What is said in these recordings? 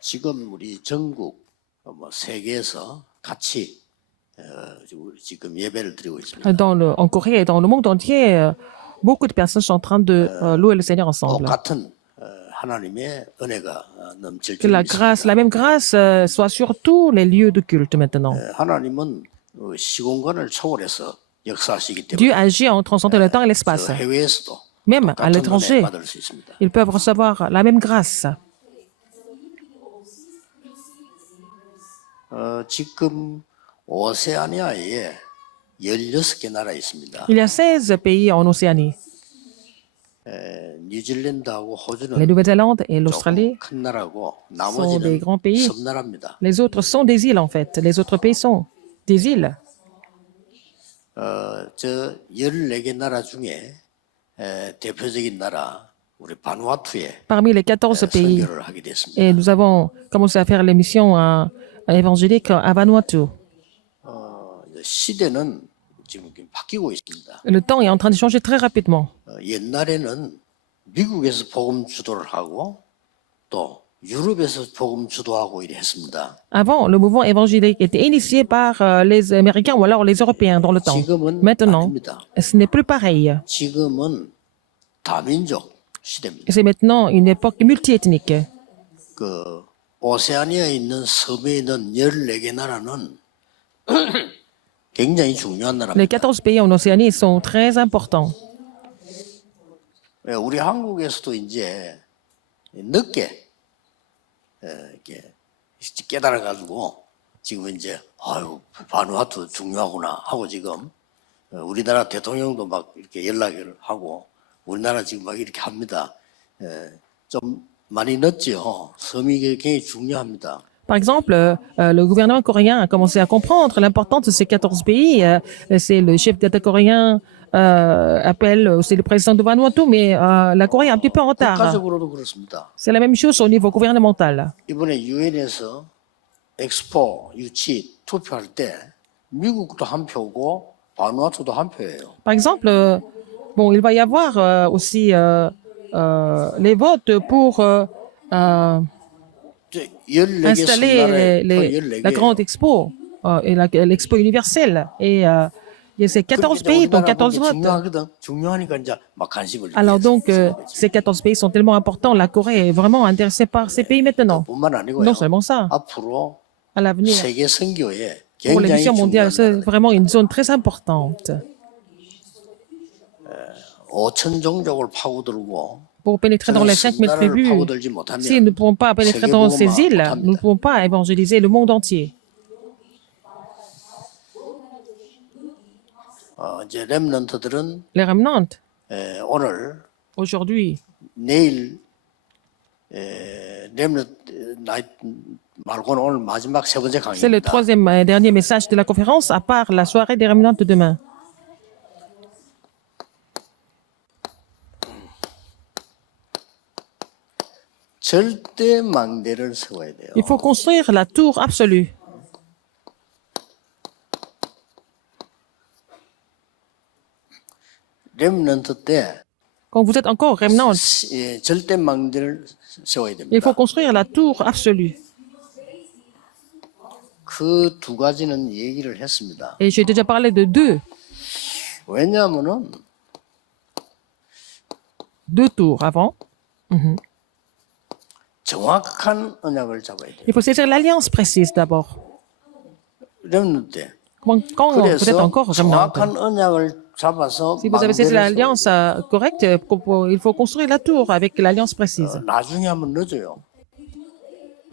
지금 우리 전국 세계에서 같이 지금 예배를 드리고 있습니다. En Corée et dans le monde entier, beaucoup de personnes sont en train de louer le Seigneur ensemble. 똑같은 하나님의 은혜가 넘칠 Que 줄 la 믿습니다. même grâce soit sur tous les lieux de culte maintenant. 하나님은 시공간을 초월해서 역사하시기 Dieu 때문에 agit en transcendant le temps et l'espace. 해외에서도 Même à 똑같은 은혜 l'étranger, 받을 수 있습니다. ils peuvent recevoir la même grâce. 지금 오세아니아에 16개 나라 있습니다. Il y a 16 pays en Océanie. 뉴질랜드하고 La 호주는 Nouvelle-Zélande et 조금 l'Australie 큰 나라고 sont des 나머지는 grands pays. 섬나라입니다. Les autres sont des îles en fait. Les autres pays sont des îles. 저 14개 나라 중에 대표적인 나라 우리 바누아투에 Parmi les 14 pays, 선교를 하게 됐습니다. et nous avons commencé à faire l'émission évangélique à Vanuatu. 시대는 지금 바뀌고 있습니다. Le temps est en train de changer très rapidement. 옛날에는 미국에서 복음 주도를 하고 또 유럽에서 복음 주도하고 이래 했습니다. Avant, le mouvement évangélique était initié par les Américains ou alors les Européens dans le temps. 지금은 Maintenant, 아닙니다. ce n'est plus pareil. 지금은 다민족 시대입니다. C'est maintenant une époque multiethnique. 그 오세아니아에 있는 섬에 있는 14개 나라는 굉장히 중요한 Les 나라입니다. 14 pays en Océanie sont très importants. 우리 한국에서도 이제 늦게 이렇게 깨달아가지고 지금 이제 아유 바누아투 중요하구나 하고 지금 우리나라 대통령도 막 이렇게 연락을 하고 우리나라 지금 막 이렇게 합니다. 좀 많이 늦죠. 섬이 굉장히 중요합니다. Par exemple, le gouvernement coréen a commencé à comprendre l'importance de ces 14 pays. C'est le chef d'État coréen appelle aussi le président de Vanuatu, mais la Corée est un petit peu en retard. 국가적으로도 그렇습니다. C'est la même chose au niveau gouvernemental. 이번에 유엔에서 엑스포 유치 투표할 때 미국도 한 표고 바누아투도 한 표예요. Par exemple, bon, il va y avoir aussi les votes pour installer la grande expo et l'expo universelle. Et il y a ces 14 pays, donc 14 votes. 중요하니까 이제 막 관심을 Alors donc, ces 14 pays sont tellement importants. La Corée est vraiment intéressée par ces pays maintenant. 뿐만 아니고요. Non seulement ça, 앞으로 à l'avenir, 세계 선교에 pour les 굉장히 missions mondiales, c'est 중요한 vraiment une zone très importante. 5천 종족을 파고들고 Pour pénétrer dans les 5000 나라를 tribus, 파고들지 못하면 si nous ne pouvons pas pénétrer dans ces îles, nous ne pouvons pas évangéliser le monde entier. 이제 렘넌트들은 Les remnants, 오늘 aujourd'hui, 내일 렘넌트 나이트 말고는 오늘 마지막 세 번째 c'est le 강의입니다. troisième et dernier message de la conférence, à part la soirée des remnants de demain. 절대 망대를 세워야 돼요. Il faut construire la tour absolue. 렘넌트 때 Quand vous êtes encore remnant, 절대 망대를 세워야 il 됩니다. faut construire la tour absolue. 그 두 가지는 얘기를 했습니다. Et j'ai déjà parlé de 왜냐하면은 deux tours avant. 정확한 언약을 잡아야 돼요. Il faut saisir l'alliance précise d'abord. 렘넌트 때. Quand vous êtes 그래서 encore remnant, 정확한 언약을 잡아서 si vous avez saisi 망대를 l'alliance correcte, il faut construire la tour avec l'alliance précise. 세워야 돼요. 나중에 하면 늦어요.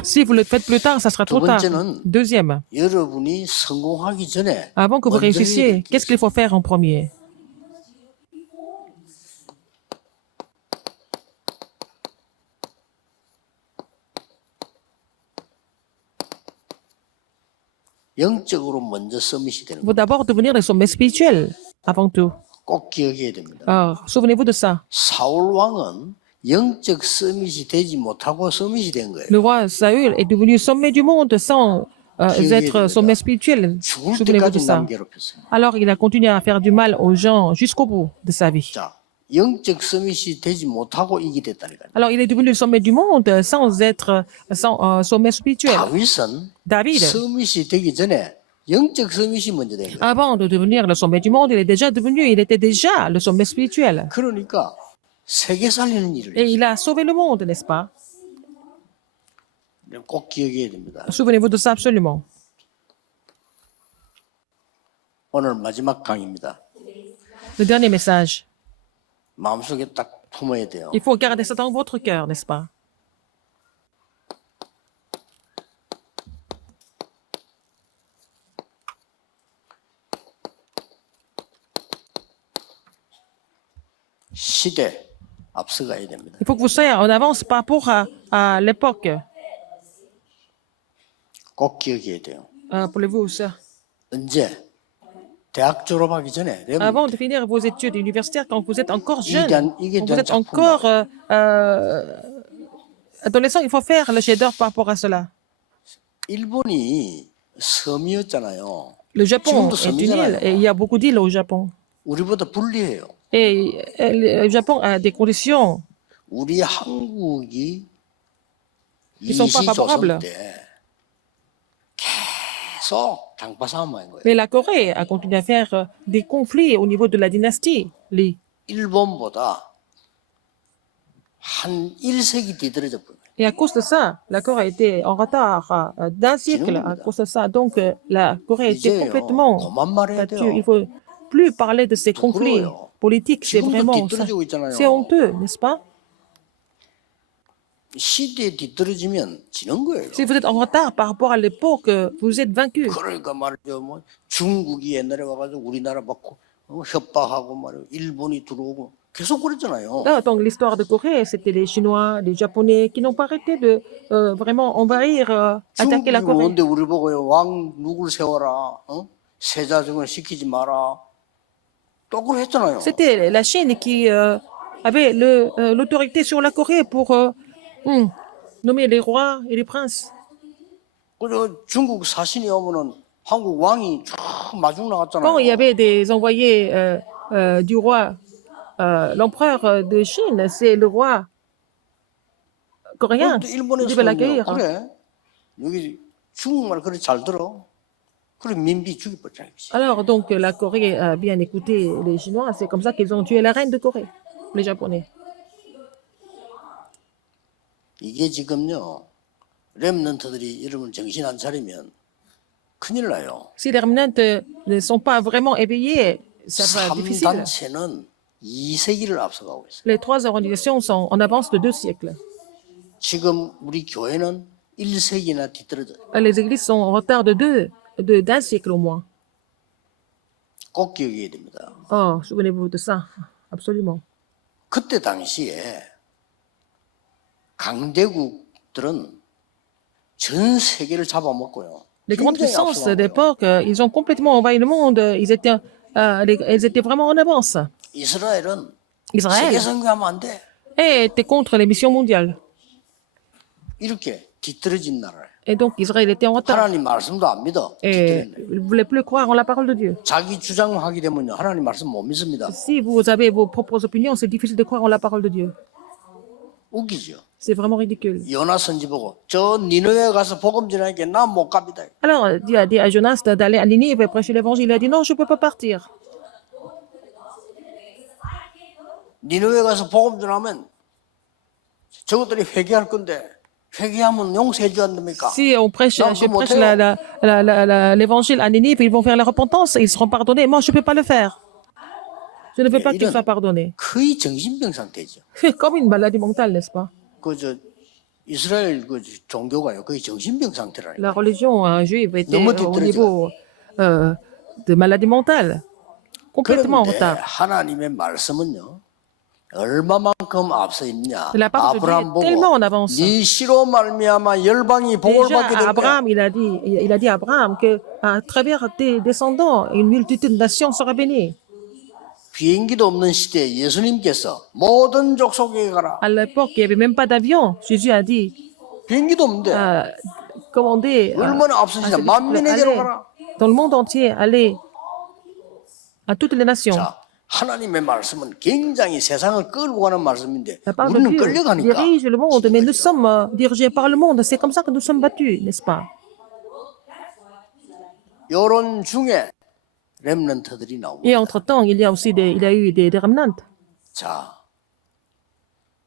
Si vous le faites plus tard, ça sera trop tard. Deuxième, 여러분이 성공하기 전에 avant que vous 먼저 해야 réussissiez, 될 게 qu'est-ce qu'il faut faire en premier? 영적으로 먼저 서밋이 되는 Il faut 거예요. d'abord devenir des sommets spirituels, avant tout. 꼭 기억해야 됩니다. Souvenez-vous de ça. 사울 왕은 영적 서밋이 되지 못하고 서밋이 된 거예요. Le roi Saül est devenu sommet du monde sans être sommet spirituel. 죽을 Souvenez-vous de 때까지 ça. 남 괴롭혔어요. Alors il a continué à faire du mal aux gens jusqu'au bout de sa vie. 자, 영적 서밋이 되지 못하고 이게 됐다니까요. Alors, il est devenu le sommet du monde sans être sans sommet spirituel. 다윗은 David, 서밋이 되기 전에 영적 서밋이 먼저 된 거예요. avant de devenir le sommet du monde, il était déjà le sommet spirituel. 그러니까 세계 살리는 일을 Et il a sauvé le monde, n'est-ce pas? 꼭 기억해야 됩니다. Souvenez-vous de ça absolument. 오늘 마지막 강의입니다. Le dernier message. 마음속에 딱 품어야 돼요. Il faut garder ça dans votre cœur, n'est-ce pas? 시대 앞서가야 됩니다. Il faut que vous soyez en avance par rapport à l'époque. 꼭 기억해야 돼요. Rappelez-vous ça. 언제? 대학 졸업하기 전에 Avant de finir vos études universitaires, quand vous êtes encore jeune, 이게 quand vous êtes 작품 encore adolescent, il faut faire le chef-d'œuvre par rapport à cela. 일본이 섬이었잖아요. Le Japon 지금도 est une île 섬이잖아요. et il y a beaucoup d'îles au Japon. 우리보다 불리해요. Et le Japon a des conditions 우리 한국이 qui ne sont pas favorables. 이시조선 때 계속 당파 싸움만 한 거예요. Mais la Corée a continué à faire des conflits au niveau de la dynastie Lee. 일본보다 한 1세기 뒤떨어져 버려요. Et à cause de ça, la Corée a été en retard d'un siècle à cause de ça. Donc, la Corée a été 이제요, complètement 그만 말해야 battue. 돼요. Il ne faut plus parler de ces conflits 부끄러워요. politiques. C'est 지금도 vraiment ça. 뒤떨어지고 있잖아요. C'est honteux, n'est-ce pas? 시대에 뒤떨어지면 지는 거예요. Si vous êtes en retard par rapport à l'époque, vous êtes vaincu. 그러니까 말이죠. 뭐 중국이 옛날에 와가지고 우리나라 막 협박하고 말이요. 일본이 들어오고 계속 그랬잖아요. Là, donc, l'histoire de Corée, c'était les Chinois, les Japonais qui n'ont pas arrêté de vraiment envahir, attaquer la 중국이 Corée. 뭔데 우리 보고요. 왕 누굴 세워라. 세자증을 시키지 마라. 또 그걸 했잖아요. C'était la Chine qui avait l'autorité sur la Corée pour nommer les rois et les princes. 그래서 중국 사신이 오면은 한국 왕이 쭉 마중 나갔잖아요. Quand il y avait des envoyés du roi, l'empereur de Chine, c'est le roi coréen 근데 qui 일본에서 devait l'accueillir. 그래 여기 중국말 그래 잘 들어. 그래 민비 죽여버렸잖아. Alors, donc, la Corée a bien écouté les Chinois. C'est comme ça qu'ils ont tué la reine de Corée, les Japonais. 이게 지금요 렘넌트들이 여러분 정신 안 차리면 큰일 나요. Si les remnants ne sont pas vraiment éveillés, ça va être difficile. 3단체는 2세기를 앞서가고 있어요. Les trois organisations sont en avance de 2 siècles. 지금 우리 교회는 1세기나 뒤떨어져요. Les églises sont en retard d'un siècle au moins. 꼭 기억해야 됩니다. Oh, souvenez-vous de ça. Absolument. 그때 당시에 강대국들은 전 세계를 잡아먹고요. Les grandes 굉장히 puissances 앞서간 거예요. d'époque, ils ont complètement envahi le monde. Ils étaient vraiment en avance. 이스라엘은 Israël 세계 선교하면 안 돼. était contre les missions mondiales. 이렇게 뒤떨어진 나라예요. Et donc, Israël était en retard. 하나님 말씀도 안 믿어. Et 뒤떨어졌네. il ne voulait plus croire en la parole de Dieu. 자기 주장하게 되면요 하나님 말씀 못 믿습니다. Si vous avez vos propres opinions, c'est difficile de croire en la parole de Dieu. 웃기죠. C'est vraiment ridicule. 요나 선지 보고 저 니느웨 가서 복음 전하니까 난 못 갑니다. Alors, Dieu a dit à Jonas d'aller à Ninive et prêcher l'évangile. Il a dit non, je ne peux pas partir. 니느웨 가서 복음 전하면 저것들이 회개할 건데 회개하면 용서해 주 않습니까? Si on prêche, Non, je comment prêche faire? l'évangile à Ninive, ils vont faire la repentance et ils seront pardonnés. Moi, je ne peux pas le faire. Je ne veux pas qu'ils soient pardonnés. 거의 정신병 상태죠. C'est comme une maladie mentale, n'est-ce pas? 그저 이스라엘 그 종교가요 거의 정신병 상태라니까. La religion juive était 너무 au 뒤떨어져. niveau de maladie mentale, complètement en 그런데 retard. 하나님의 말씀은요 얼마만큼 앞서 있냐. La parole de Dieu 아브라함 est 보고 tellement en avance. 네 씨로 말미암아 열방이 복을 Déjà, 받게 à 될 거야. Abraham, il a dit à Abraham que à travers tes descendants, une multitude de nations sera bénie. 비행기도 없는 시대에 예수님께서 모든 족속에 가라. À l'époque, il n'y avait même pas d'avion. Jésus a dit, 비행기도 없는데 commandez 얼마나 à 앞서시냐. ses disciples, 만민에게로 allez 가라. dans le monde entier, allez à toutes les nations. 자, 하나님의 말씀은 굉장히 세상을 끌고 가는 말씀인데 La parole de 우리는 Dieu 끌려가니까 dirige le monde, mais nous sommes dirigés par le monde. C'est comme ça que nous sommes battus, n'est-ce pas? 이런 중에 렘넌트들이 나옵니다. Et entre-temps, il y a eu des remnants. 자,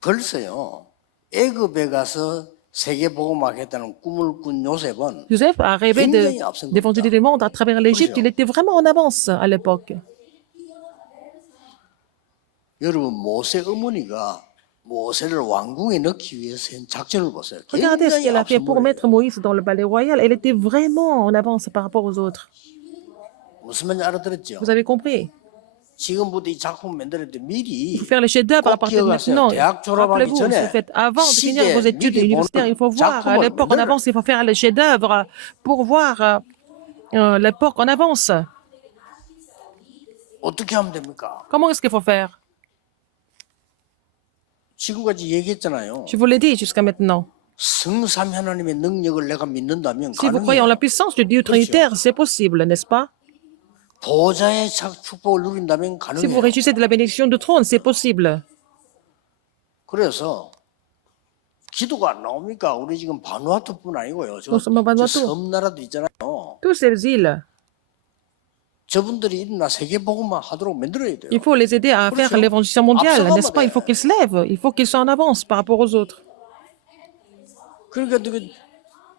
벌써요. 애굽에 가서 세계복음화하겠다는 꿈을 꾼 요셉은 Joseph a rêvé 굉장히 앞선 d'évangéliser le monde à travers l'Égypte. Il était vraiment en avance à l'époque. 여러분 모세 어머니가 모세를 왕궁에 넣기 위해서 한 작전을 보세요. Regardez ce 굉장히 qu'elle a fait 앞선 pour 분이에요. mettre Moïse dans le palais royal. Elle était vraiment en avance par rapport aux autres. 무슨 말인지 알아들었죠? Vous avez compris? 지금부터 이 작품 만들 때 미리 Il faut faire les chefs-d'œuvre à 꼭 partir de 기억하세요. maintenant. 대학 졸업하기 Rappelez-vous, si vous 전에 faites avant de finir vos études 시대 universitaires, il faut 미리 voir 보는 l'époque en 작품을 avance. Il faut faire les chefs-d'œuvre pour voir l'époque en avance. 어떻게 하면 됩니까? Comment est-ce qu'il faut faire? 지금까지 얘기했잖아요. Je vous l'ai dit jusqu'à maintenant. 성삼 하나님의 능력을 내가 믿는다면 Si vous croyez en 가능해요. la puissance du Dieu trinitaire, c'est possible, n'est-ce pas? 보좌의 축복을 누린다면 Si vous 가능해요. réjouissez de la bénédiction du trône, c'est possible. 그래서 기도가 안 나옵니까? 우리 지금 바누아투뿐 아니고요. 저 Vanuatu. 섬나라도 있잖아요. Toutes ces îles, 저분들이 일어나 세계복음만 하도록 만들어야 돼요. il faut les aider à faire l'évangélisation mondiale, n'est-ce pas? Il faut qu'ils se lèvent, il faut qu'ils soient en avance par rapport aux autres. 그러니까 그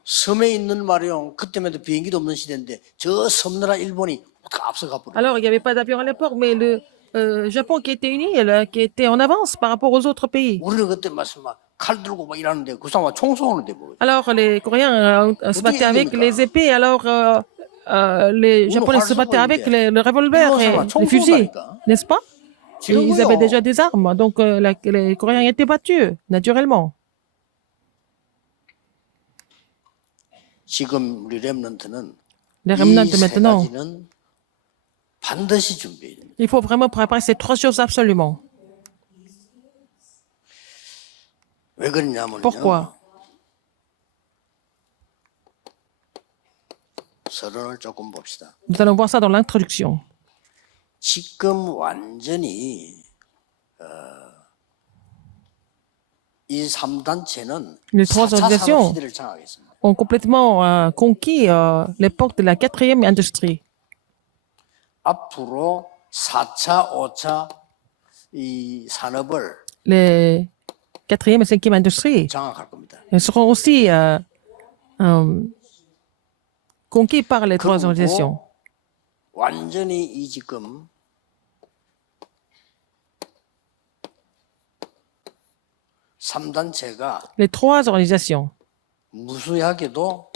섬에 있는 말이요. 그때만 해도 비행기도 없는 시대인데 저 섬나라 일본이 다 앞서가 버려. Alors, il n'y avait pas d'avion à l'époque, mais le Japon qui était une île, qui était en avance par rapport aux autres pays. 우리는 그때 말씀 막칼 들고 막 일하는데 그 사람 총 쏘는데 뭐. Alors, les Coréens se battaient avec les épées, alors les Japonais se battaient avec le revolver et les fusils, n'est-ce pas? Et ils avaient déjà des armes, donc les Coréens étaient battus, naturellement. 지금 우리 렘넌트는 Les remnants 이세 maintenant, 가지는 반드시 준비해야 됩니다. il faut vraiment préparer ces trois choses absolument. 왜 그러냐면요. Pourquoi? 서론을 조금 봅시다. Nous allons voir ça dans l'introduction. 지금 완전히 이 3단체는 Les trois 4차 organisations 산업시대를 장악했습니다. ont complètement conquis l'époque de la quatrième industrie. 앞으로 4차, 5차 이 산업을 Les quatrième et cinquième industries 장악할 겁니다. elles seront aussi conquis par les trois organisations. 완전히 이 지금 삼단체가 Les trois organisations 무수하게도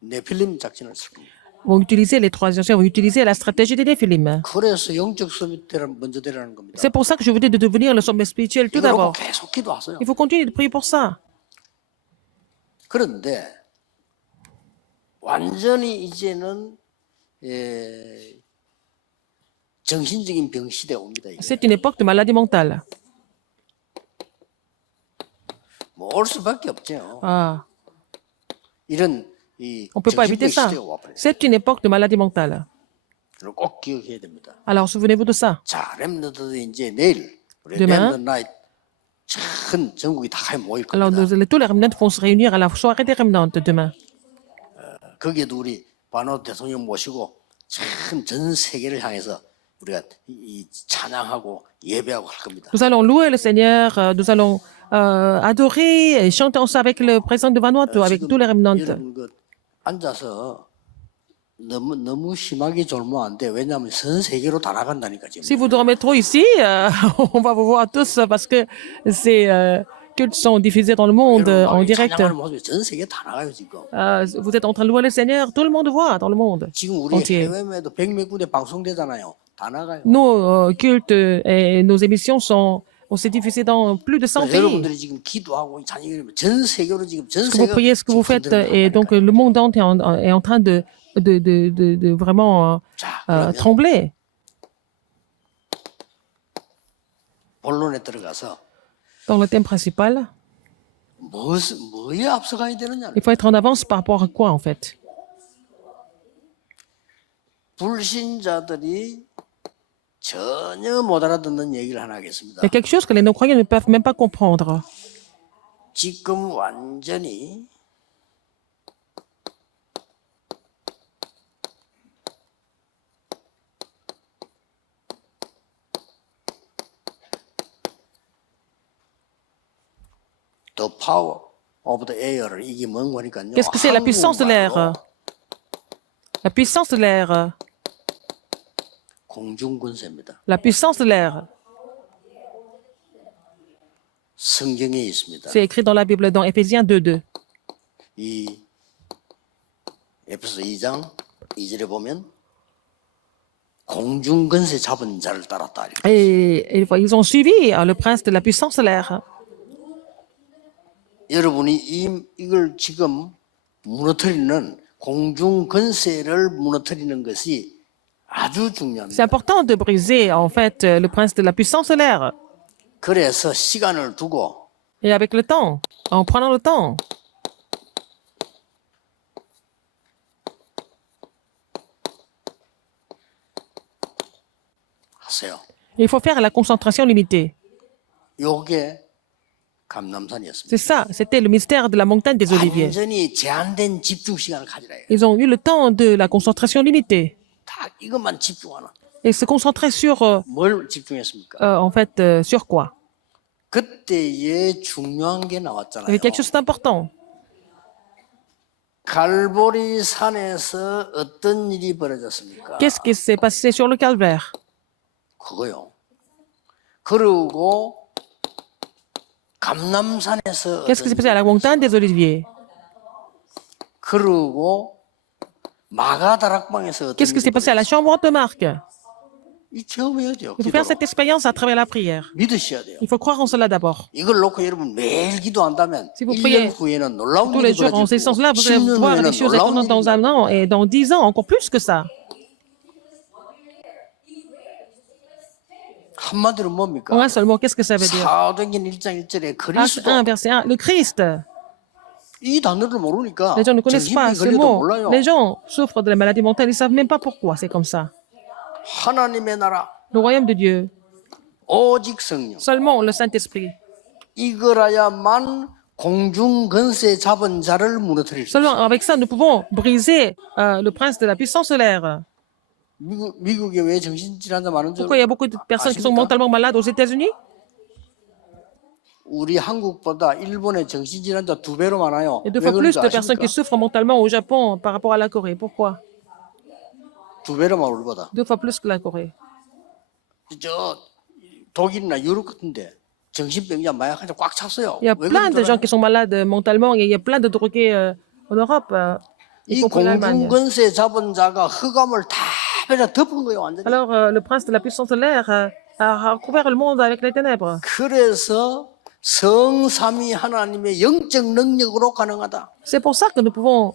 네필림 작전을 쓸 겁니다. vont utiliser les trois organisations, vont utiliser la stratégie des Néphilim. 그래서 영적 수비 때를 먼저 되라는 겁니다. C'est pour ça que je vous dis de devenir le sommet spirituel tout 이거로 d'abord. 계속 기도하세요. Il faut continuer de prier pour ça. 그런데 완전히 이제는 정신적인 병 시대 옵니다. 이게. C'est une époque de maladie mentale. 뭐 올 수밖에 없죠. Ah, 이런 이 on ne peut pas 정신병 éviter ça. 시대가 와버려요. C'est une époque de maladie mentale. 이걸 꼭 기억해야 됩니다. Alors souvenez-vous de ça. 자, 렘너들이 이제 내일 우리 Demain. 렘너 나이트 전 전국이 다 모일 Alors 겁니다. tous les remnants vont se réunir à la soirée des remnants demain. 거기에도 우리 바노 대통령 모시고 전 세계를 향해서 우리가 이 찬양하고 예배하고 할 겁니다. Nous allons louer le Seigneur, nous allons adorer et chanter ensemble avec le président de Vanuatu, avec tous les remnants. 여러분 그 앉아서 너무 심하게 졸면 안 돼. 왜냐하면 전 세계로 다 나간다니까 지금. Si vous dormez trop ici, on va vous voir tous parce que ces cultes sont diffusés dans le monde en direct. 찬양하는 모습이 전 세계 다 나가요 지금. Vous êtes en train de louer le Seigneur, tout le monde voit dans le monde 지금 우리 entier. 해외에도 백몇 군데 방송되잖아요. 다 나가요. Nos cultes et nos émissions on s'est diffusés dans plus de 100 그래서 pays. 여러분들이 지금 기도하고 찬양하면 전 세계로 지금 전 Ce que vous 세계가 priez, ce que vous faites, et donc le monde entier est en train de vraiment 자, 그러면 trembler. 본론에 들어가서 Dans le thème principal, 뭐에 앞서가야 되느냐. il faut être en avance par rapport à quoi en fait? 불신자들이 전혀 못 알아듣는 얘기를 하나 하겠습니다. Il y a quelque chose que les non-croyants ne peuvent même pas comprendre. 지금 완전히 The power of the air 이게 뭔 거니까요. Qu'est-ce que c'est la puissance de l'air? 한국말로 La puissance de l'air. 공중군세입니다. La puissance de l'air. 성경에 있습니다. C'est écrit dans la Bible, dans Éphésiens 2:2. 이 에베소 2장 2절에 보면 공중근세 잡은 자를 따랐다. 이렇게. Et ils ont suivi le prince de la puissance de l'air. 여러분이 이걸 지금 무너뜨리는 공중근세를 무너뜨리는 것이 아주 C'est 중요합니다. important de briser, en fait, le prince de la puissance de l'air. 그래서 시간을 두고 Et avec le temps, en prenant le temps, 하세요. il faut faire la concentration limitée. 요게 감남산이었습니다. C'est ça, c'était le mystère de la montagne des Oliviers. 완전히 제한된 집중 시간을 가지라. 해요. Ils ont eu le temps de la concentration limitée 다 이것만 집중하나. et se concentrer sur, 뭘 집중했습니까? en fait, sur quoi? 그때에 중요한 게 Il y 나왔잖아요. avait quelque chose d'important. 갈보리 산에서 어떤 일이 벌어졌습니까? Qu'est-ce qui s'est passé sur le calvaire? 그거요. 그리고 감남산에서 Qu'est-ce qui s'est 어떤 passé à la montagne des Oliviers? 그리고 마가다락방에서 어떤 Qu'est-ce qui s'est 일이 passé à la chambre de Marc? 이 체험해야 돼요. Il faut faire 기도로. cette expérience à travers la prière. 믿으셔야 돼요. Il faut croire en cela d'abord. 이걸 놓고 여러분 매일 기도한다면 Si vous 1년 priez 후에는 놀라운 Tous 일이 les jours en ces 벌어지고 sens-là, vous allez 10년 voir des 후에는 choses 놀라운 étonnantes dans 일이 un an et dans 10 ans, encore plus que ça. 한마디로 뭡니까? En un seul mot, qu'est-ce que ça veut dire? 사도행전 1장 1절에 Acte 그리스도 1, verset 1, le Christ. 이 단어를 모르니까 Les gens ne connaissent pas 정신병 ce 걸려도 mot. 몰라요. Les gens souffrent de la maladie mentale, ils ne savent même pas pourquoi c'est comme ça. 하나님의 나라 Le royaume de Dieu, 오직 성령 seulement le Saint-Esprit. 이거라야만 공중 근세 잡은 자를 무너뜨릴 수 있어요. Seulement avec ça, nous pouvons briser le prince de la puissance de l'air. 미국에 왜 정신질환자 많은 줄 Pourquoi il y a beaucoup de personnes qui sont 아십니까? mentalement malades aux États-Unis? 우리 한국보다 일본의 정신질환자 2배로 많아요. Il y a deux 왜 fois plus 그런지 de personnes 아십니까? qui souffrent mentalement au Japon par rapport à la Corée. Pourquoi? 2배로 많아 우리보다. 2 fois plus que la Corée. 저 독일이나 유럽 같은데 정신병자 마약 환자 꽉 찼어요. Il y a 왜 plein 그런 de 줄 gens 알아요? qui sont malades mentalement et il y a plein de drogués en Europe, y 이 compris l'Allemagne. 공중근세 잡은 자가 흑암을 다 배려 덮은 거예요 완전히. Alors, le prince de la puissance de l'air a recouvert le monde avec les ténèbres. 그래서 성삼위 하나님의 영적 능력으로 가능하다. C'est pour ça que nous pouvons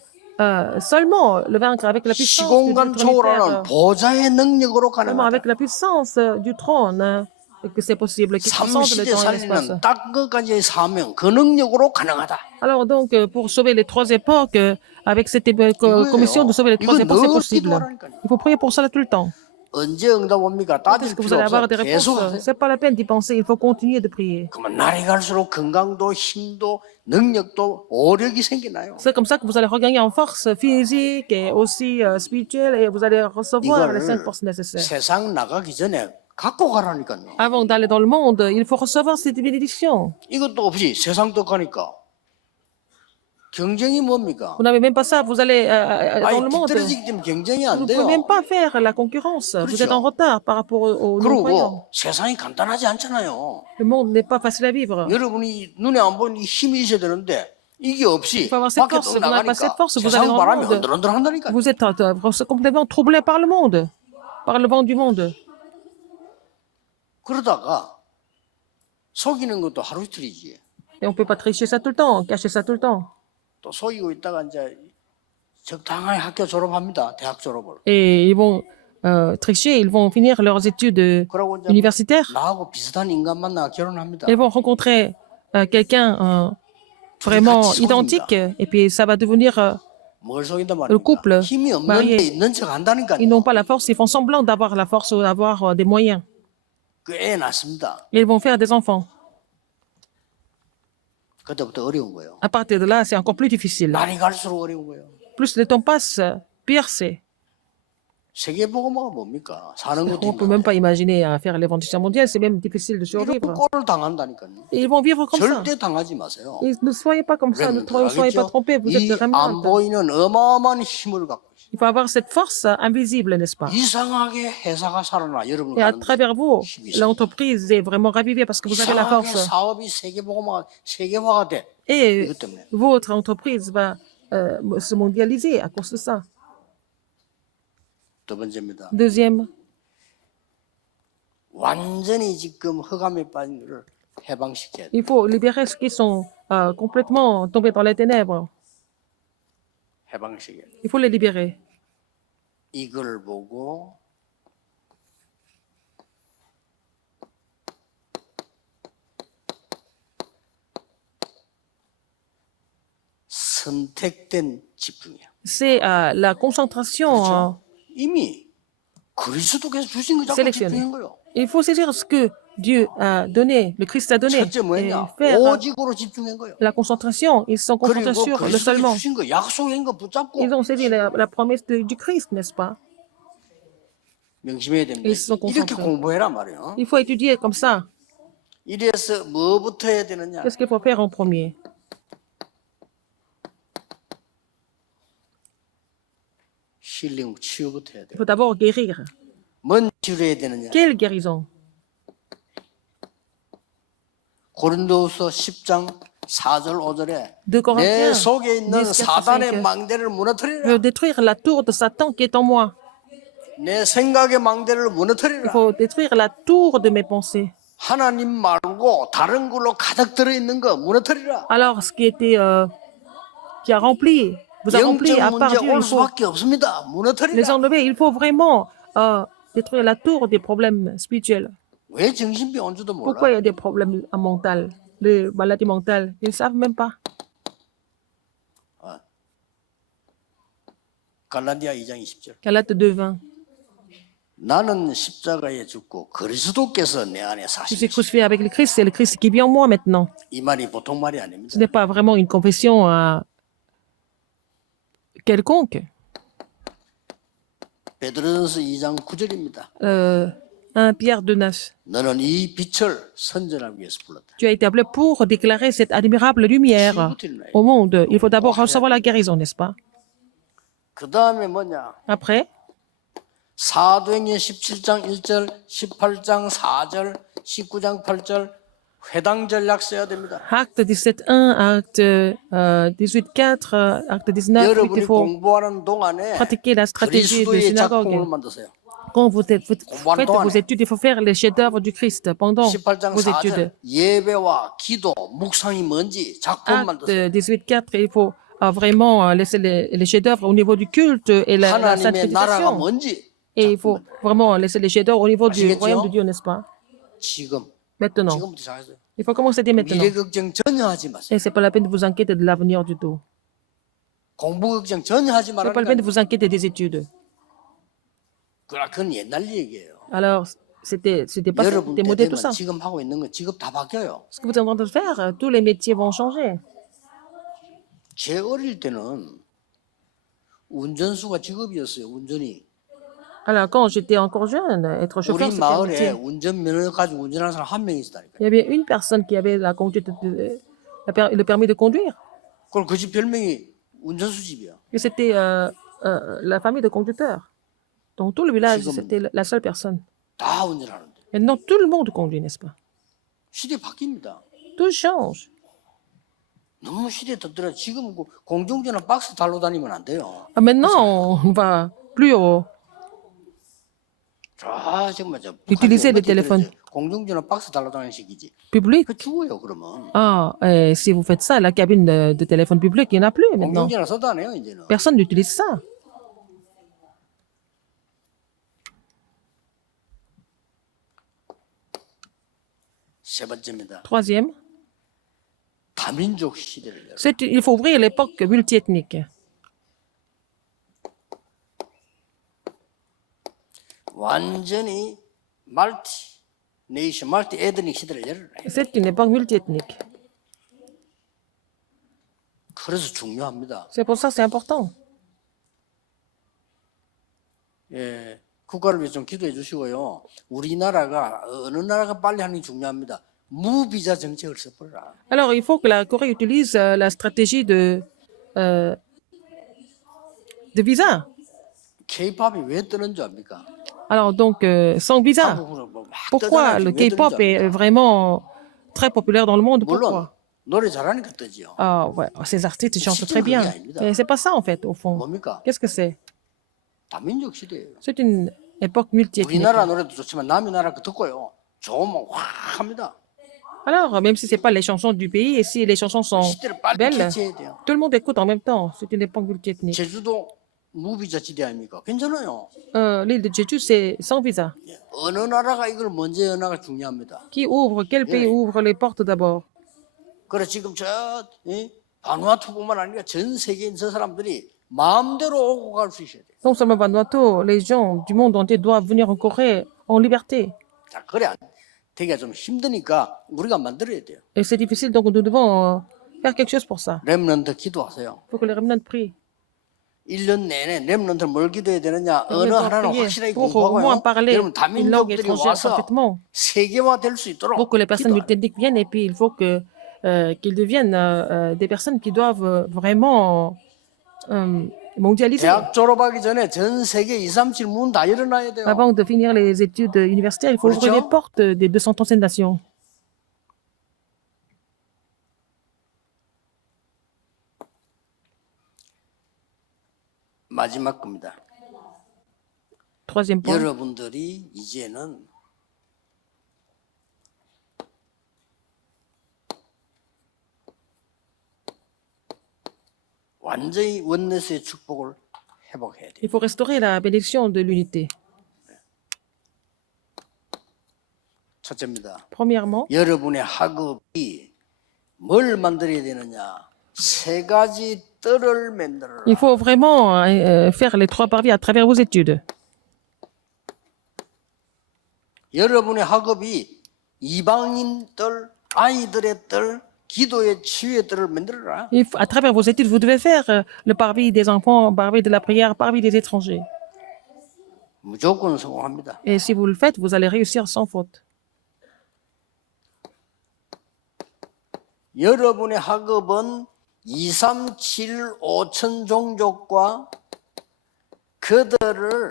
seulement le vaincre avec la puissance du 시공간 초월하는 Trinitaire, 보좌의 능력으로 seulement 가능하다. avec la puissance du trône, et que c'est possible, qui transcende le 삼시대 temps et l'espace. 살리는 딱 것까지의 사명 그 능력으로 가능하다. Alors donc, pour sauver les 3 époques, avec cette commission de sauver les 3 이거 époques, c'est 늘 possible. 기도하라니까요. Il faut prier pour cela tout le temps. 언제 응답 옵니까? Est-ce 따질 que vous 필요 allez avoir 없어. des 계속 réponses? 하세요. C'est pas la peine d'y penser, il faut continuer de prier. 그러면 날이 갈수록 건강도 힘도 능력도 오력이 생기나요. C'est comme ça que vous allez regagner en force physique et aussi spirituelle et vous allez recevoir les 5 이걸 forces nécessaires. 세상 나가기 전에 갖고 가라니까요. Avant d'aller dans le monde, il faut recevoir cette bénédiction. 이것도 없이 세상 떡하니까 경쟁이 뭡니까? Vous n'avez même pas ça, vous allez dans le 아니 monde. 뒤떨어지기 때문에 경쟁이 Vous 안 ne 돼요. pouvez même pas faire la concurrence. Vous êtes 그렇죠. en retard par rapport aux non-croyants. 그리고 세상이 간단하지 않잖아요. Le monde n'est pas facile à vivre. 여러분이 눈에 안 보이는 이 힘이 있어야 되는데 이게 없이 faut avoir cette 밖에 force. 또 Vous n'avez pas 나가니까 cette force, vous 세상 allez dans le 바람이 monde. 흔들흔들한다니까. Vous êtes complètement troublé par le monde, par le vent du monde. 그러다가 속이는 것도 하루 이틀이지. Et on ne peut pas tricher ça tout le temps, cacher ça tout le temps. 또 속이고 있다가 이제 적당하게 학교 졸업합니다. 대학 졸업을. Et ils vont tricher, ils vont finir leurs études 그러고 이제 universitaires. 나하고 비슷한 인간 만나 결혼합니다. Ils vont rencontrer quelqu'un vraiment 같이 속입니다. identique et puis ça va devenir 뭘 속인단 Le 말입니까? couple 힘이 없는데 marié, 있는 척 한다니까요. ils n'ont pas la force, ils font semblant d'avoir la force ou d'avoir des moyens. 꽤 낳습니다. Ils vont faire des enfants. 그때부터 어려운 거예요. À partir de là, c'est encore plus difficile. 날이 갈수록 어려운 거예요. Plus le temps passe, pire c'est. 세계복음화가 뭡니까? 사는 것도 On ne peut 힘든데. même pas imaginer à faire l'évangélisation mondiale, c'est même difficile de 이런 survivre. 꼴을 당한다니까요. Et ils vont vivre comme ça. 절대 당하지 마세요. Et ne soyez pas comme ça, ne soyez pas 알겠죠? trompés, vous êtes 이 des 안 remnants. 보이는 어마어마한 힘을 갖고 있어요. Il faut avoir cette force invisible, n'est-ce pas? 이상하게 회사가 살아나 여러분 Et à 가는 travers vous, l'entreprise est vraiment ravivée parce que vous avez la 이상하게 force. 사업이 세계화가 돼. Et 이것 때문에. votre entreprise va se mondialiser à cause de ça. 두 번째입니다. Deuxième, 완전히 지금 흑암에 빠진 것을 해방시켜야 돼. il faut libérer ceux qui sont complètement tombés dans les ténèbres. 해방시켜야 돼. Il faut les libérer. 이걸 보고 선택된 집중이야. C'est la concentration. 이미 그리스도께서 주신 거 자꾸 Sélectionné. 집중인 거예요. Il faut saisir ce que Dieu a donné, le Christ a donné, 첫째 et 뭐냐? faire 오직으로 집중한 거예요. la concentration. Ils sont concentrés 그리고 sur le 그리스도께서 seulement. 주신 거 약속인 거 붙잡고 Ils ont saisi la promesse du Christ, n'est-ce pas? 명심해야 됩니다. Ils sont 이렇게 concentrés. 공부해란 말이에요. Il faut étudier comme ça. 이래서 뭐부터 해야 되느냐? Qu'est-ce qu'il faut faire en premier? 힐링, 치유부터 해야 Il 돼요. faut d'abord guérir. 뭔 치료해야 되느냐? Quelle guérison? 고린도후서 10장 4절 5절에 De 내 Corinthiens, 속에 있는 10, 사단의 5. 망대를 무너뜨리라. Il faut détruire la tour de Satan qui est en moi. 내 생각의 망대를 Il 무너뜨리라. faut détruire la tour de mes pensées. 하나님 말고 다른 걸로 가득 들어 있는 거 무너뜨리라. Alors, ce qui était, qui a rempli, vous a rempli 영적 à part 문제 Dieu, 올 il faut 수밖에 없습니다. les 무너뜨리라. enlever. Il faut vraiment détruire la tour des problèmes spirituels. 왜 정신병 온 줄도 Pourquoi il y 몰라. a des problèmes mentaux, des maladies mentales? Ils ne savent même pas. 갈라디아 2장 20절. Galates 2:20. 나는 십자가에 죽고 그리스도께서 내 안에 Je suis 사시니. crucifié avec le Christ, c'est le Christ qui vit en moi maintenant. 이 말이 보통 말이 아닙니다. Ce n'est pas vraiment une confession quelconque. 베드로전서 2장 9절입니다. 1 Pierre 2:9. 너는 이 빛을 선전하기 위해서 불렀다. Tu as été appelé pour déclarer cette admirable lumière au monde. Il faut d'abord recevoir la guérison, n'est-ce pas? 그 다음에 뭐냐? Après, 사도행전 17장 1절, 18장 4절, 19장 8절 회당 전략 써야 됩니다. acte 17:1, acte 18:4, acte 19, il 여러분이 faut 공부하는 동안에 pratiquer la stratégie de 그리스도의 작품을 synagogue. 만드세요. Quand vous faites vos études, il faut faire les chefs-d'œuvre du Christ pendant 18장 vos études. 4절 예배와 기도, 묵상이 뭔지 작품 만드세요. Acte 18:4, il faut vraiment laisser les chefs-d'œuvre au niveau du culte et la 하나님의 나라가 sanctification. 뭔지 Et il faut vraiment laisser les chefs-d'œuvre au niveau du 아시겠죠? royaume de Dieu, n'est-ce pas? 지금 Maintenant. 지금부터 시작하세요. Il faut commencer dès maintenant. 미래 걱정 전혀 하지 마세요. Et c'est pas la peine de vous inquiéter de l'avenir du tout. 공부 걱정 전혀 하지 C'est pas la peine de 말라니까. vous inquiéter des études. 그건 옛날 얘기예요. Alors, c'était pas ça, 여러분 때 démodé tout 되면 ça. 지금 하고 있는 건 직업 다 바뀌어요. Ce que vous êtes en train de faire, tous les métiers vont changer. 제 어릴 때는 운전수가 직업이었어요. 운전이. Alors, quand j'étais encore jeune, être chauffeur, 우리 c'était un 마을에 métier. 운전면허 가지고 운전하는 사람 한 명 있었다니까. Il y avait une personne qui avait la conduite le permis de conduire. 그럼 그 집 별명이 운전수 집이야. Et c'était la famille de conducteurs. Dans tout le village, 지금은- c'était la seule personne. 다 운전하는데. Maintenant, tout le monde conduit, n'est-ce pas? 시대 바뀝니다. Tout change. 너무 시대 더 지금 공중전화 박스 달고 다니면 안 돼요. Maintenant, on va plus au... 정말 Utiliser le téléphone. 공중전화 박스 달고 다니는 식이지. public. 그 죽어요 그러면. Ah, si vous faites ça, la cabine de téléphone public, il n'y en a plus maintenant. 공중전화 써도 안 해요 이제는. Personne n'utilise ça. 세 번째입니다. Troisième, 다민족 시대를 열어. il faut ouvrir l'époque multiethnique. 완전히 멀티 네이션, 멀티 에드닉 시대를 열어라. C'est une époque multiethnique. 그래서 중요합니다. C'est pour ça que c'est important. 예, 국가를 위해 좀 기도해 주시고요. 우리나라가 어느 나라가 빨리 하는 게 중요합니다. 무비자 정책을 써버려라. Alors, il faut que la Corée utilise la stratégie euh, de visa. K-팝이 왜 뜨는 줄 압니까? Alors, donc, sans visa. 한국으로 뭐막 Pourquoi 뜨잖아요. le 왜 뜨는 줄 K-pop est 압니까? vraiment très populaire dans le monde? 물론 Pourquoi? 노래 잘하니까 뜨지요. Ah, ouais, ces artistes ils chantent très bien. Mais c'est pas ça, en fait, au fond. 뭡니까? Qu'est-ce que c'est? 다민족 시대예요. C'est une époque multiethnique. 우리나라 노래도 좋지만 남의 나라 거 듣고요. 좋으면 확 합니다. Alors, même si c'est pas les chansons du pays, et si les chansons sont 시대를 빨리 belles, 캐치해야 돼요. tout le monde écoute en même temps. C'est une époque multiethnique. 제주도 무비자 지대 아닙니까? 괜찮아요. L'île de Jeju, c'est sans visa. 예, 어느 나라가 이걸 먼저 여나가 중요합니다. Qui ouvre? Quel pays ouvre les portes d'abord? 그래 지금 바누아투뿐만 아니라 전 세계인 저 사람들이 마음대로 오고 갈 수 있어야 돼요. Non seulement Vanuatu, les gens du monde entier doivent venir en Corée en liberté. 자, 그래 되기가 좀 힘드니까 우리가 만들어야 돼요. Et c'est difficile, donc nous devons faire quelque chose pour ça. 렘넌트 기도하세요. Il faut que les remnants prient. 1년 내내 렘넌트 뭘 기도해야 되느냐? Ils 언어 doivent 하나는 prier 확실하게 pour au moins 공부하고요. parler 여러분 une langue 다민족들이 étrangère 와서 parfaitement. 세계화 될 수 있도록 Pour que les personnes 기도하라. multiethniques viennent, et puis il faut que qu'ils deviennent des personnes qui doivent vraiment mondialiser. 대학 졸업하기 전에 전 세계 237 문 다 열어놔야 돼요. Avant de finir les études universitaires, il faut ouvrir les portes des 237 nations. 마지막 겁니다. Troisième point. 여러분들이 이제는 완전히 원내스의 축복을 회복해야 돼요. Il faut restaurer la bénédiction de l'unité. 첫째입니다. Premièrement, 여러분의 학업이 뭘 만들어야 되느냐? 세 가지 뜰을 만들어라. il faut vraiment faire les trois parvis à travers vos études. 여러분의 학업이 이방인 뜰, 아이들의 뜰, 기도의 치유의 뜰을 만들어라. À travers vos études, vous devez faire le parvis des enfants, parvis de la prière, parvis des étrangers. 무조건 성공합니다. Et si vous le faites, vous allez réussir sans faute. 여러분의 학업은 237 5천 종족과 그들을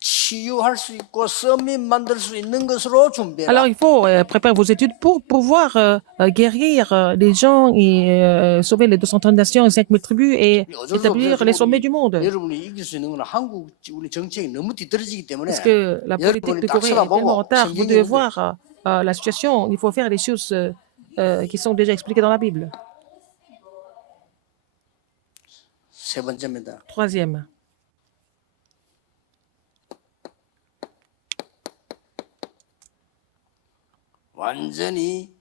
치유할 수 있고 서밋 만들 수 있는 것으로 준비해라. Alors, il faut préparer vos études pour pouvoir guérir les gens et sauver les 230 nations et 5000 tribus et établir les sommets du monde. 여러분이 이길 수 있는 건 한국 우리 정책이 너무 뒤떨어지기 때문에 Parce que la politique de Corée est tellement en retard, vous devez voir la situation. Il faut faire les choses qui sont déjà expliquées dans la Bible. 세 번째입니다. Troisième, 완전히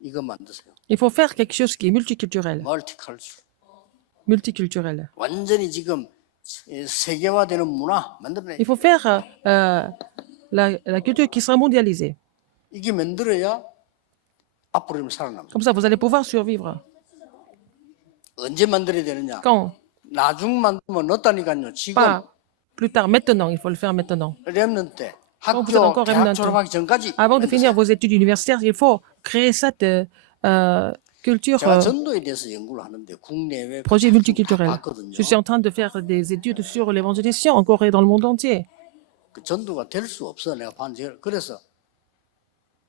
이거 만드세요. il faut faire quelque chose qui est multiculturel. 멀티컬처. Multiculturel. 완전히 지금 세계화되는 문화 만들어내. Il faut faire la culture qui sera mondialisée. 이게 만들어야 앞으로 살아남죠. Comme ça, vous allez pouvoir survivre. 언제 만들어야 되느냐? Quand? 나중 만들면 어떠니까요. 지금 Pas plus tard, maintenant. Il faut le faire maintenant. 렘넌트 때 vous êtes encore 학교 대학 렘넌트. 졸업하기 전까지 Avant de finir vos études universitaires, il faut créer cette culture, 제가 전도에 대해서 연구를 하는데 국내외 projet 다 multiculturel. 봤거든요. Je suis en train de faire des études sur l'évangélisation en Corée et dans le monde entier. 그 전도가 될 수 없어 내가 봤는데 그래서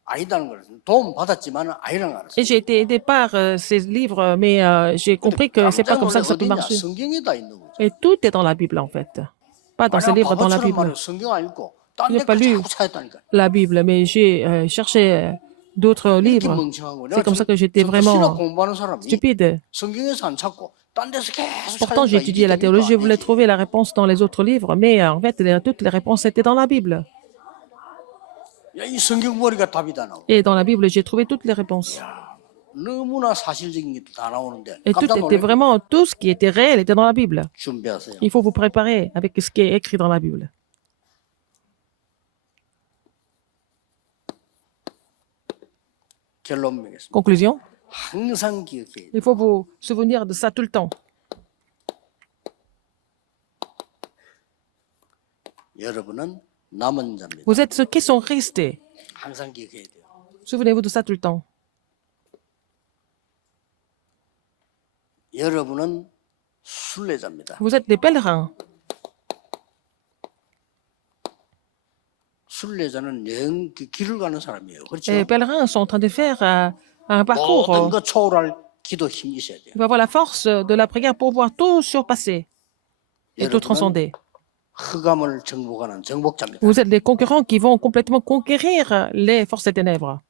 아니다는 걸 도움 받았지만 아니라는 걸 알았어요. Et j'ai été aidé par ces livres, mais j'ai compris que c'est pas comme ça que ça peut 어디냐? marcher. 성경에 다 있는 거죠. Et tout est dans la Bible, en fait. Pas dans ces 아니야, livres, dans la 바보처럼 Bible. 말해요. 성경 안 읽고 딴 Il n'a pas 데까지 lu 자꾸 찾았다니까. la Bible, mais j'ai cherché d'autres 이렇게 livres. 멍청하고 C'est comme ça que j'étais 신학 vraiment 공부하는 사람이 stupide. 성경에서 안 찾고 딴 데서 계속 Pourtant, j'ai 찾으니까 étudié 이게 la 됩니까? théologie, je voulais 아니지. trouver la réponse dans les autres livres, mais en fait, toutes les réponses étaient dans la Bible. 야, 이 성경 머리가 답이다 나오. Et dans la Bible, j'ai trouvé toutes les réponses. 너무나 사실적인 게 다 나오는데 Et tout 깜짝 était 놀랐어요. vraiment, tout ce qui était réel était dans la Bible. 준비하세요. Il faut vous préparer avec ce qui est écrit dans la Bible. 결론 맺겠습니다. Conclusion, 항상 기억해야 돼요. il faut vous souvenir de ça tout le temps. 여러분은 남은 자입니다. Vous êtes ceux qui sont restés. 항상 기억해야 돼요. Souvenez-vous de ça tout le temps. 여러분은 순례자입니다. Vous êtes des pèlerins. 순례자는 여행 길을 가는 사람이에요. 그렇죠? Les pèlerins sont en train de faire un parcours. 모든 것 초월할 기도 힘이 있어야 돼요. Il faut avoir la force de la prière pour pouvoir tout surpasser et tout transcender. 흑암을 정복하는 정복자입니다. Vous êtes des concurrents qui vont complètement conquérir les forces des ténèbres.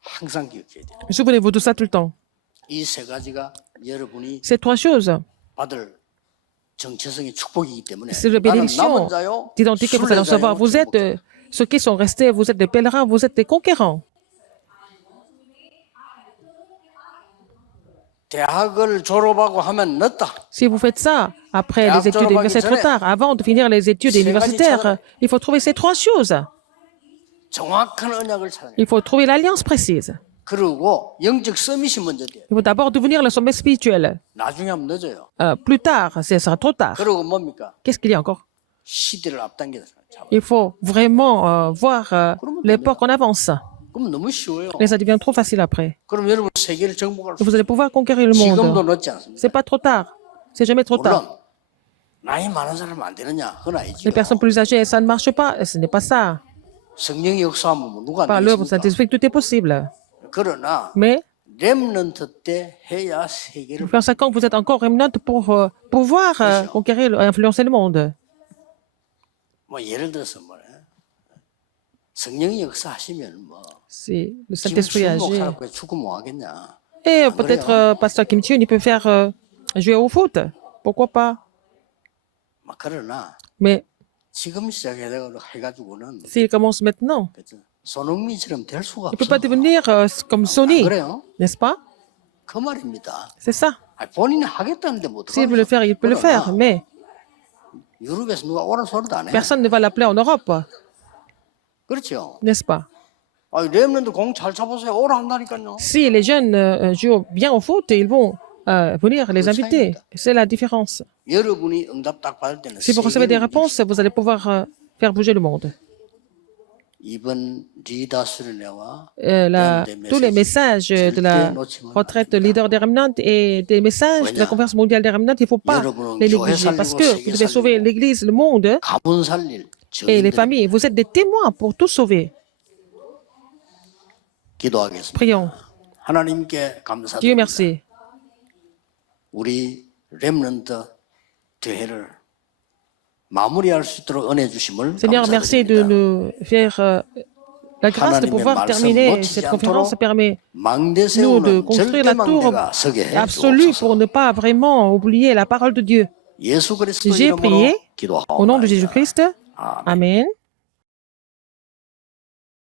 항상 기억해야 돼요. Souvenez-vous de ça tout le temps. 이 세 가지가 여러분이 Ces trois choses, 받을 정체성의 축복이기 때문에 c'est la 나는 bénédiction 남은 자요, d'identité que vous allez recevoir. 순례자요, Vous êtes 정복자. ceux qui sont restés, vous êtes des pèlerins, vous êtes des conquérants. 대학을 졸업하고 하면 늦다. Si vous faites ça après les études universitaires, trop tard, avant de finir les études universitaires, il faut trouver ces trois choses. 정확한 언약을 찾아야 Il faut trouver l'alliance précise. 그리고 영적 서밋이 먼저 돼요. Il faut d'abord devenir le sommet spirituel. 나중에 하면 늦어요. Plus tard, ce sera trop tard. 그리고 뭡니까? Qu'est-ce qu'il y a encore? 시대를 앞당겨서 잡아. Il faut vraiment voir l'époque en avance. 그럼 너무 쉬워요. Mais ça devient trop facile après. 그럼 여러분 세계를 정복할 수 Vous allez pouvoir conquérir le 지금도 monde. 늦지 않습니다. C'est pas trop tard. C'est jamais trop tard. 물론 나이 많은 사람은 안 되느냐? 그건 아니죠. Les personnes plus âgées, ça ne marche pas. Ce n'est pas ça. 성령이 역사하면 뭐 누가 안 Par l'œuvre du 되겠습니까? Saint-Esprit, tout est possible. 그러나 Mais 렘넌트 때 해야 세계를 faire ça quand vous êtes encore remnant pour pouvoir conquérir, influencer le monde. 뭐 예를 들어서 뭐 성령이 역사하시면 뭐 C'est le 지금 Saint-Esprit 중국 âgé. 사람과 축구 뭐 하겠냐? Et peut-être Pasteur Kim Chiun, il peut faire jouer au foot. Pourquoi pas? 막 그러나 Mais 지금 시작해가지고는 s'il commence maintenant, 그죠? 손흥민처럼 될 수가 il ne peut 없어. pas devenir comme Sony, 그래요? n'est-ce pas? 그 말입니다. C'est ça. 아니, 본인이 하겠다는데 뭐 S'il veut le faire, il peut le faire. Mais 유럽에서 누가 오란 소리도 안 해. personne ne va l'appeler en Europe, 그렇죠? n'est-ce pas? 아니, 렘넌트 공 잘 잡아서 오라 한다니까요. Si les jeunes jouent bien au foot, ils vont venir les inviter. C'est la différence. 여러분이 응답 딱 받을 때는 Si vous recevez des 세계를 réponses, vous allez pouvoir faire bouger le monde. 이번 리더 수련회와 Tous les messages de la retraite leader des remnants et des messages de la conférence mondiale des remnants, il ne faut pas les négliger parce que vous devez sauver l'Église, le monde 가문 살릴 et les 증인들 familles. Vous êtes des témoins pour tout sauver. 기도하겠습니다. Prions. 하나님께 Dieu 감사드립니다. merci. 우리 렘넌트 대회를 마무리할 수 있도록 은혜 주심을 Seigneur, merci de 감사드립니다. nous faire la grâce de pouvoir terminer cette conférence. Ça permet 망대 nous de 세우는 construire 절대 la tour 망대가 서게 해 absolue 주옵소서. pour ne pas vraiment oublier la parole de Dieu. 예수 그리스도 J'ai 이름으로 prié 기도하옵나이다. au nom de Jésus-Christ. 아멘. Amen.